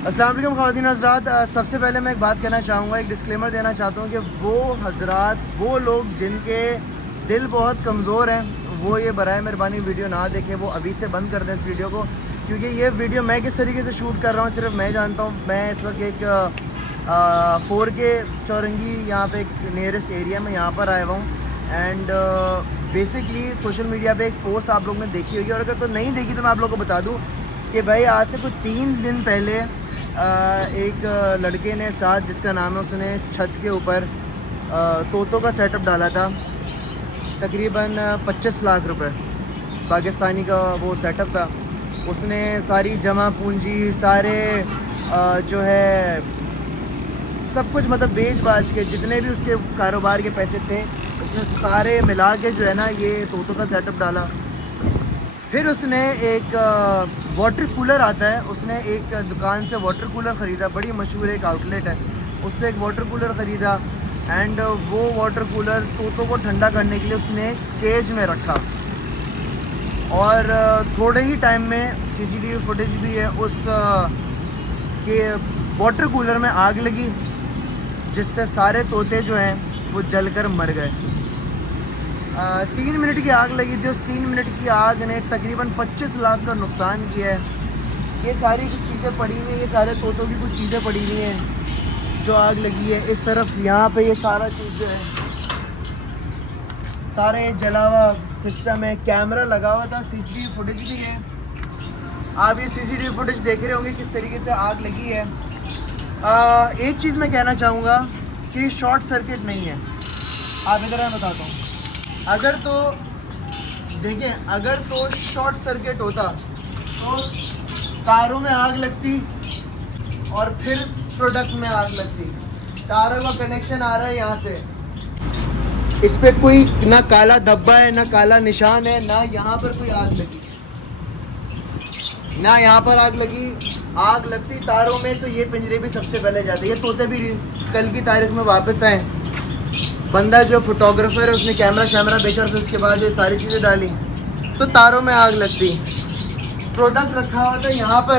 अस्सलाम वालेकुम ख़वातीन हज़रात। सबसे पहले मैं एक बात कहना चाहूँगा, एक डिस्क्लेमर देना चाहता हूँ कि वो हज़रात, वो लोग जिनके दिल बहुत कमज़ोर हैं, वो ये बराए मेहरबानी वीडियो ना देखें। वो अभी से बंद कर दें इस वीडियो को, क्योंकि ये वीडियो मैं किस तरीके से शूट कर रहा हूँ सिर्फ मैं जानता हूँ। मैं इस वक्त एक 4K चौरंगी यहाँ पे एक नियरेस्ट एरिया में यहाँ पर आया हुआ हूँ। एंड बेसिकली सोशल मीडिया पे एक पोस्ट आप लोगों ने देखी होगी, और अगर तो नहीं देखी तो मैं आप लोगों को बता दूँ कि भाई आज से कुछ 3 दिन पहले एक लड़के ने साथ, जिसका नाम है, उसने छत के ऊपर तोतों का सेटअप डाला था। तकरीबन 25 लाख रुपए पाकिस्तानी का वो सेटअप था। उसने सारी जमा पूंजी, सारे जो है सब कुछ, मतलब बेच बाच के जितने भी उसके कारोबार के पैसे थे, उसने सारे मिला के जो है ना ये तोतों का सेटअप डाला। फिर उसने एक वाटर कूलर आता है, उसने एक दुकान से वाटर कूलर ख़रीदा, बड़ी मशहूर एक आउटलेट है, उससे एक वाटर कूलर ख़रीदा। एंड वो वाटर कूलर तोतों को ठंडा करने के लिए उसने केज में रखा। और थोड़े ही टाइम में सीसीटीवी फुटेज भी है, उस के वाटर कूलर में आग लगी, जिससे सारे तोते जो हैं वो जलकर मर गए। 3 मिनट की आग लगी थी। उस 3 मिनट की आग ने तकरीबन 25 लाख का नुकसान किया है। ये सारी कुछ चीज़ें पड़ी हुई हैं, ये सारे तोतों की कुछ चीज़ें पड़ी हुई हैं जो आग लगी है। इस तरफ यहाँ पे ये सारा चीज़ जो है, सारे जला हुआ सिस्टम है, कैमरा लगा हुआ था, सीसीटीवी फुटेज भी है। आप ये सीसीटीवी फुटेज देख रहे होंगे किस तरीके से आग लगी है। एक चीज़ मैं कहना चाहूँगा कि शॉर्ट सर्किट नहीं है। आप इधर मैं बताता हूँ, अगर तो देखें, अगर तो शॉर्ट सर्किट होता तो तारों में आग लगती और फिर प्रोडक्ट में आग लगती। तारों का कनेक्शन आ रहा है यहाँ से, इस पे कोई ना काला धब्बा है, ना काला निशान है, ना यहाँ पर कोई आग लगी, ना यहाँ पर आग लगी। आग लगती तारों में तो ये पिंजरे भी सबसे पहले जाते, ये तोते भी कल की तारीख में वापस आए। बंदा जो फोटोग्राफर है उसने कैमरा शैमरा बेचा और फिर उसके बाद ये सारी चीज़ें डाली तो तारों में आग लगती। प्रोडक्ट रखा हुआ था यहाँ पर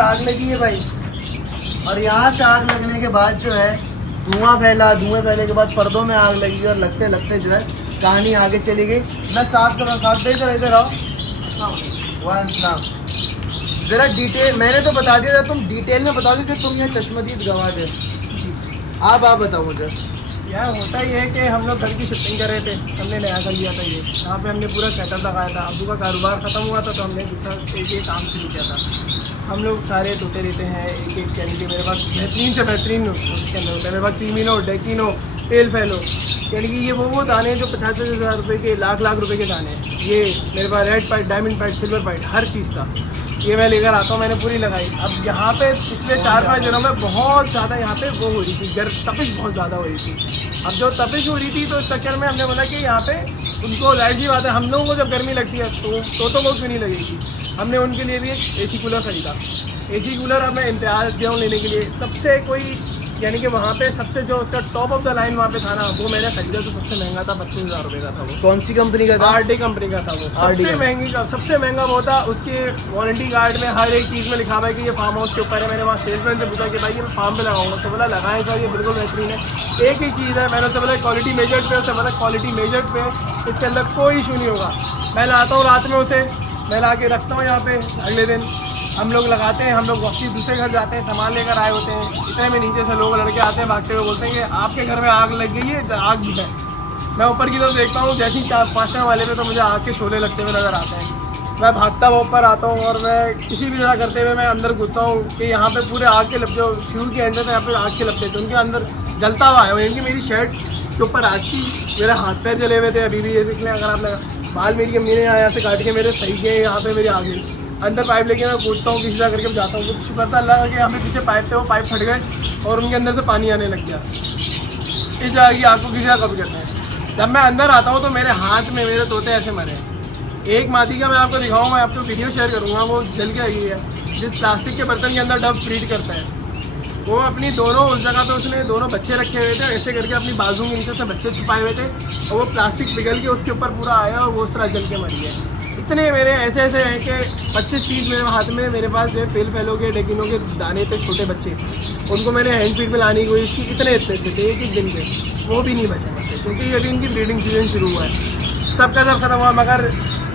आग लगी है भाई। और यहाँ से आग लगने के बाद जो है धुआं फैला, धुएं फैलने के बाद पर्दों में आग लगी और लगते लगते जो है कहानी आगे चली गई। मैं साथ दे जरा इधर आओ। वाह, ज़रा डिटेल मैंने तो बता दिया था, तुम डिटेल में बता दो कि तुम यहाँ चश्मदीद गवाह थे। आप बताओ मुझे। यार होता ही है कि हम लोग घर की शिफ्टिंग कर रहे थे, हमने नया कर लिया था। ये यहाँ पे हमने पूरा सेटअप लगाया था। अब्बू का कारोबार ख़त्म हुआ था तो हमने दूसरा एक काम शुरू किया था। हम लोग सारे तोते लेते हैं एक एक, यानी कि मेरे पास बेहतरीन से बेहतरीन उसके अंदर होता है। मेरे पास क्रीमिनो, डेकिनो, टेल फेलो, यानी कि ये वो दाने जो 50,000 रुपये के, लाख रुपए के दाने हैं। ये मेरे पास रेड पाइट, डायमंड पाइट, सिल्वर पाइट, हर चीज़ था। ये मैं लेकर आता हूँ, मैंने पूरी लगाई। अब यहाँ पे पिछले 4-5 दिनों में बहुत ज़्यादा यहाँ पे वो हो रही थी, तपिश बहुत ज़्यादा हो रही थी। अब जो तपिश हो रही थी तो इस चक्कर में हमने बोला कि यहाँ पे उनको, जाहिर सी बात है, हम लोगों को जब गर्मी लगती है तो वो क्यों नहीं लगेगी। हमने उनके लिए भी एक AC कूलर ख़रीदा। AC कूलर अब मैं इम्तियाज़ गया हूँ लेने के लिए। सबसे कोई, यानी कि वहाँ पे सबसे जो उसका टॉप ऑफ द लाइन वहाँ पे था ना, वो मैंने खरीदा तो सबसे महंगा था, 25,000 रुपये का था वो। कौन सी कंपनी का था? RD कंपनी का था वो। सबसे महंगा वो था। उसके वारंटी कार्ड में हर एक चीज़ में लिखा हुआ है कि ये फार्म हाउस के ऊपर है। मैंने वहाँ सेल्समैन से पूछा कि भाई ये मैं फार्म पे लगाऊंगा, तो बोला लगाएं सर, ये बिल्कुल बेहतरीन है। एक ही चीज़ है, मैंने उससे बोला क्वालिटी मेजर्ड पे, उससे बोला क्वालिटी मेजर्ड पे, इसके अंदर कोई इशू नहीं होगा। मैं लाता हूँ रात में उसे, मैं ला के रखता हूँ यहाँ पे, अगले दिन हम लोग लगाते हैं। हम लोग वापसी दूसरे घर जाते हैं, सामान लेकर आए होते हैं, इतने में नीचे से लोग लड़के आते हैं भागते हुए, बोलते हैं कि आपके घर में आग लग गई है, आग भी है। मैं ऊपर की तरफ देखता हूँ, जैसे ही 4-5 वाले पे तो मुझे आग के शोले लगते हुए नज़र आते हैं। मैं भागता हुआ ऊपर आता हूँ और मैं किसी भी तरह करते हुए मैं अंदर घुसता हूँ कि यहाँ पे पूरे आग के लपटे, फ्यूल के अंदर यहाँ पे आग के लपटे थे, उनके अंदर जलता हुआ है। इनकी मेरी शर्ट के ऊपर आग थी, मेरे हाथ पैर जले हुए थे। अभी भी ये देख लें, अगर आप लगा बाल मेरी अम्मी ने यहाँ से काट के मेरे सही किए, यहाँ पे मेरी आग गई। अंदर पाइप लेके मैं कूदता हूँ, किसी तरह करके जाता हूँ। कुछ शुक्र था अल्लाह के, हमें पीछे पाइप थे, वो पाइप फट गए और उनके अंदर से पानी आने लग गया। इस जगह की आग को किसी तरह कब कहते हैं। जब मैं अंदर आता हूँ तो मेरे हाथ में मेरे तोते ऐसे मरे। एक मादी का मैं आपको दिखाऊँ, मैं आपको वीडियो शेयर करूँगा, वो जल के लगी है, जिस प्लास्टिक के बर्तन के अंदर डब फीड करता है। वो अपनी दोनों, उस जगह पे उसने दोनों बच्चे रखे हुए थे, ऐसे करके अपनी बाजू के नीचे से बच्चे छुपाए हुए थे, और वो प्लास्टिक पिघल के उसके ऊपर पूरा आया और वो उस तरह जल के मर गया। इतने मेरे ऐसे ऐसे हैं कि 25-30 मेरे हाथ में मेरे पास जो है पेल फैलो के डेकिनों के दाने थे छोटे बच्चे, उनको मैंने हैंड फीड में लाने की कोशिश की, इतने थे एक दिन के, वो भी नहीं बचे बच्चे, क्योंकि अभी इनकी ब्रीडिंग सीजन शुरू हुआ है, सबका सब खत्म हुआ। मगर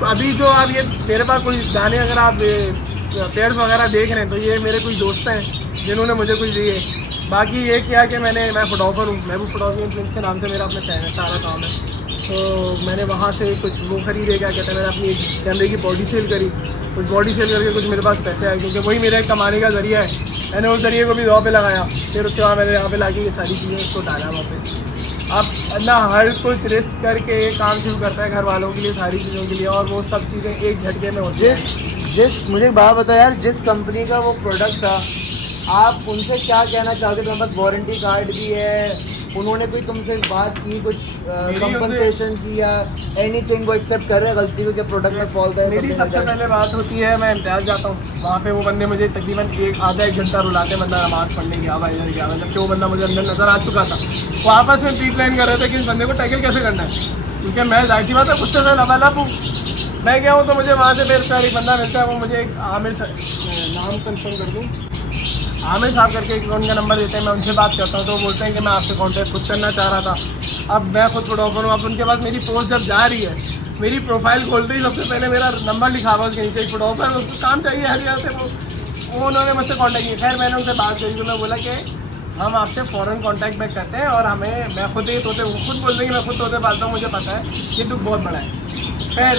अभी जो आप ये मेरे पास कोई दाने अगर आप पेयर्स वगैरह देख रहे हैं तो ये मेरे कुछ दोस्त हैं जिन्होंने मुझे कुछ दिए। बाकी ये किया कि मैं फोटोग्राफर हूँ, महबूब फोटोग्राफी प्रिंस के नाम से मेरा अपना चैनल सारा काम है। तो मैंने वहाँ से कुछ वो खरीदे, क्या कहते हैं, मैंने अपनी कैमरे की बॉडी सेल करी, कुछ बॉडी सेल करके कुछ मेरे पास पैसे आए, क्योंकि वही मेरा एक कमाने का ज़रिया है। मैंने उस ज़रिए को भी दो पे लगाया, फिर उसके बाद मैंने यहाँ पे लाके ये सारी चीज़ें इसको डाला वापस। अब ना हर कुछ रिस्क करके काम शुरू करता है घर वालों के लिए, सारी चीज़ों के लिए, और वो सब चीज़ें एक झटके में होती है। मुझे एक बात बताओ यार, जिस कंपनी का वो प्रोडक्ट था, आप उनसे क्या कहना चाहोगे? तुम्हारे पास वारंटी कार्ड भी है, उन्होंने कोई तुमसे बात की, कुछ कंपनसेशन की या एनीथिंग? वो एक्सेप्ट कर रहे हैं गलती को कि प्रोडक्ट में फॉल्ट है? मेरी सबसे पहले बात होती है, मैं इम्तियाज़ जाता हूँ, वहाँ पे वो बंदे मुझे तकरीबन आधा एक घंटा रुलाते हैं, बंदा नमाज़ पढ़ने गया हुआ इधर गया हुआ, जबकि वो बंदा मुझे अंदर नज़र आ चुका था। वो आपस में प्री प्लान कर रहे थे कि इस बंदे को टैकल कैसे करना है, क्योंकि मैं जाहिर सी बात है गुस्से से लबालब हूँ। मैं गया हूँ तो मुझे वहाँ से फिर एक बंदा मिलता है, वो मुझे एक आमिर नाम कंफर्म कर दूँ, आमिर साहब करके एक उनका नंबर देते हैं, मैं उनसे बात करता हूँ तो वो बोलते हैं कि मैं आपसे कॉन्टैक्ट खुद करना चाह रहा था। अब मैं खुद फोटोग्राफर हूँ, अब उनके पास मेरी पोस्ट जब जा रही है, मेरी प्रोफाइल खोलते ही सबसे पहले मेरा नंबर लिखा हुआ उसके नीचे, फोटोग्राफर उसको काम चाहिए हर जगह से, वो उन्होंने मुझसे कॉन्टैक्ट किया। खैर मैंने उनसे बात करी तो मैं बोला कि हम आपसे फ़ौरन कॉन्टैक्ट बैक करते हैं, और हमें मैं खुद ही तोते खुद बोलते हैं कि मैं खुद तोते पालता हूँ, मुझे पता है ये दुख बहुत बड़ा है। खैर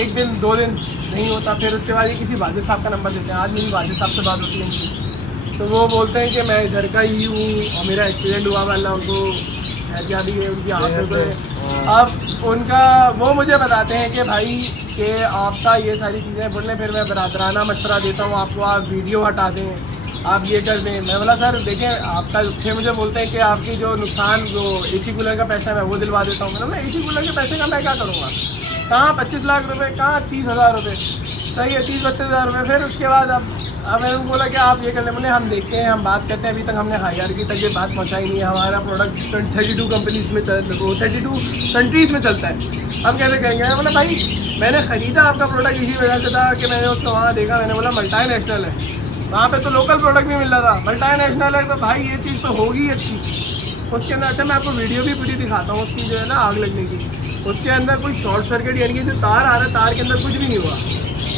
एक दिन 2 दिन नहीं होता, फिर उसके बाद ये किसी वाजिद साहब का नंबर देते हैं। आज मेरी वाजिद साहब से बात होती है इनकी, तो वो बोलते हैं कि मैं घर का ही हूँ और मेरा एक्सीडेंट हुआ, अल्लाह उनको एहतियाती है उनकी आँखों पे। अब उनका वो मुझे बताते हैं कि भाई कि आपका ये सारी चीज़ें बोलने, फिर मैं बरादराना मशवरा देता हूँ आपको, आप वीडियो हटा दें, आप ये कर दें। मैं बोला सर देखें आपका, फिर मुझे बोलते हैं कि आपकी जो नुकसान जो AC कूलर का पैसा है मैं वो दिलवा देता हूँ। मैंने AC कूलर के पैसे का मैं क्या करूँगा, कहाँ 25 लाख रुपए, कहाँ 30,000 रुपये, सही है 30-32 हज़ार रुपये। फिर उसके बाद अब मैंने बोला कि आप ये कर लें, बोले हम देखते हैं, हम बात करते हैं, अभी तक हमने हाईआरकी तक ये बात पहुंचाई नहीं है। हमारा प्रोडक्ट 32 कंपनीज में 32 कंट्रीज़ में चलता है, हम कैसे कहेंगे? बोला भाई मैंने ख़रीदा आपका प्रोडक्ट इसी वजह से था कि मैंने उसको वहाँ देखा, मैंने बोला मल्टी नेशनल है, वहाँ पे तो लोकल प्रोडक्ट नहीं मिल रहा था, मल्टी नेशनल है तो भाई ये चीज़ तो होगी अच्छी। उसके अंदर अच्छा मैं आपको वीडियो भी पूरी दिखाता हूँ उसकी, जो है ना आग लगने की, उसके अंदर कोई शॉर्ट सर्किट यानी कि जो तार आ रहा है, तार के अंदर कुछ भी नहीं हुआ,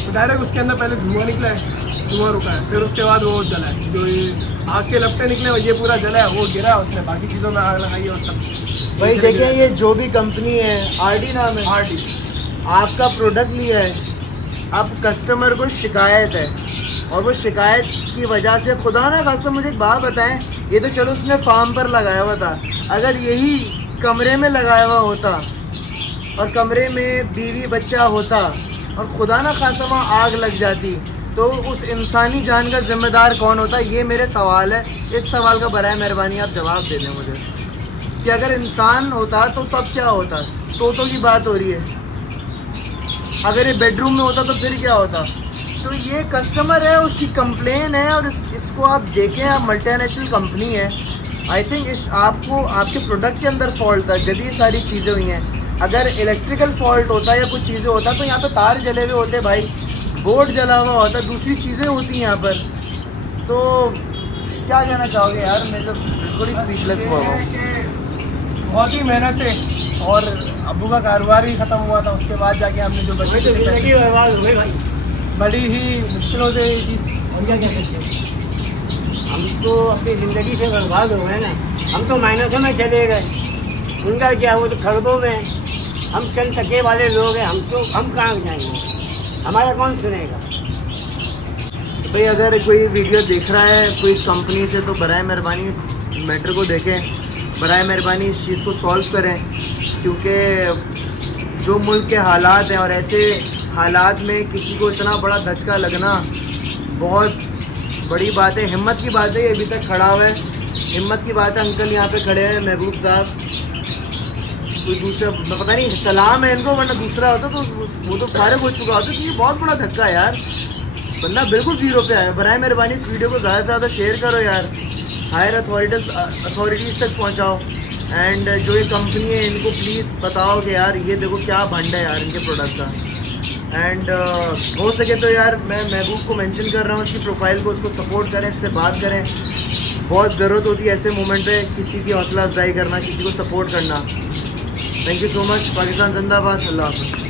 तो डायरेक्ट उसके अंदर पहले धुआं निकला है, धुआं रुका है, फिर उसके बाद वो जला है, जो ये आग के लपटे निकले ये पूरा जला है, वो गिरा उसने, बाकी चीज़ों में आग लगाई और सब। भाई देखिए ये जो भी कंपनी है, RD नाम है, RD आपका प्रोडक्ट लिया है, अब कस्टमर को शिकायत है, और वो शिकायत की वजह से खुदा ना खासा मुझे एक बात बताएं, ये तो चलो उसने फार्म पर लगाया हुआ था, अगर यही कमरे में लगाया हुआ होता और कमरे में बीवी बच्चा होता और खुदा ना खासा वहाँ आग लग जाती, तो उस इंसानी जान का जिम्मेदार कौन होता? ये मेरे सवाल है। इस सवाल का बराए मेहरबानी आप जवाब दे दें मुझे कि अगर इंसान होता तो तब क्या होता? तोतों की बात हो रही है, अगर ये बेडरूम में होता तो फिर क्या होता? तो ये कस्टमर है, उसकी कंप्लेन है, और इसको आप देखें, आप मल्टीनेशनल कंपनी है, आई थिंक आपको आपके प्रोडक्ट के अंदर फॉल्ट था जब ये सारी चीज़ें हुई हैं। अगर इलेक्ट्रिकल फॉल्ट होता या कुछ चीज़ें होता तो यहाँ पे तार जले हुए होते भाई, बोर्ड जला हुआ होता, दूसरी चीज़ें होती हैं यहाँ पर। तो क्या कहना चाहोगे यार? मैं तो बिल्कुल ही स्पीचलेस हुआ हूँ। बहुत ही मेहनत से, और अब्बू का कारोबार भी ख़त्म हुआ था, उसके बाद जाके हमने जो बच्चे जिंदगी बर्बाद हो गई भाई, बड़ी ही मुश्किलों से ये चीज़। हम क्या कह सकते हैं, हम तो अपनी ज़िंदगी से बर्बाद हो गए ना, हम तो माइनसों में चले गए, उनका क्या, वो तो खरबों में, हम चंद टके वाले लोग हैं, हम कहाँ जाएंगे, हमारा कौन सुनेगा? भाई अगर कोई वीडियो देख रहा है कोई इस कंपनी से, तो बराए मेहरबानी इस मैटर को देखें, बराए मेहरबानी इस चीज़ को सॉल्व करें, क्योंकि जो मुल्क के हालात हैं, और ऐसे हालात में किसी को इतना बड़ा धचका लगना बहुत बड़ी बात है। हिम्मत की बात है, ये अभी तक खड़ा हुआ है, हिम्मत की बात है। अंकल यहाँ पे खड़े हैं, महबूब साहब, कोई दूसरा पता नहीं सलाम है इनको, वरना दूसरा होता तो वो तो फारिग हो चुका होता। तो ये बहुत बड़ा धक्का है यार, बंदा बिल्कुल ज़ीरो पे आया। बराए मेहरबानी इस वीडियो को ज़्यादा से ज़्यादा शेयर करो यार, हायर अथॉरिटीज़ तक पहुँचाओ, एंड जो ये कंपनी है इनको प्लीज़ बताओ कि यार ये देखो क्या भंड है यार इनके प्रोडक्ट का। एंड हो सके तो यार मैं महबूब को मेंशन कर रहा हूँ, उसकी प्रोफाइल को, उसको सपोर्ट करें, इससे बात करें। बहुत ज़रूरत होती है ऐसे मोमेंट पे किसी की हौसला अफजाई करना, किसी को सपोर्ट करना। Thank you so much. Pakistan जिंदाबाद। अल्लाह हाफ़िज़।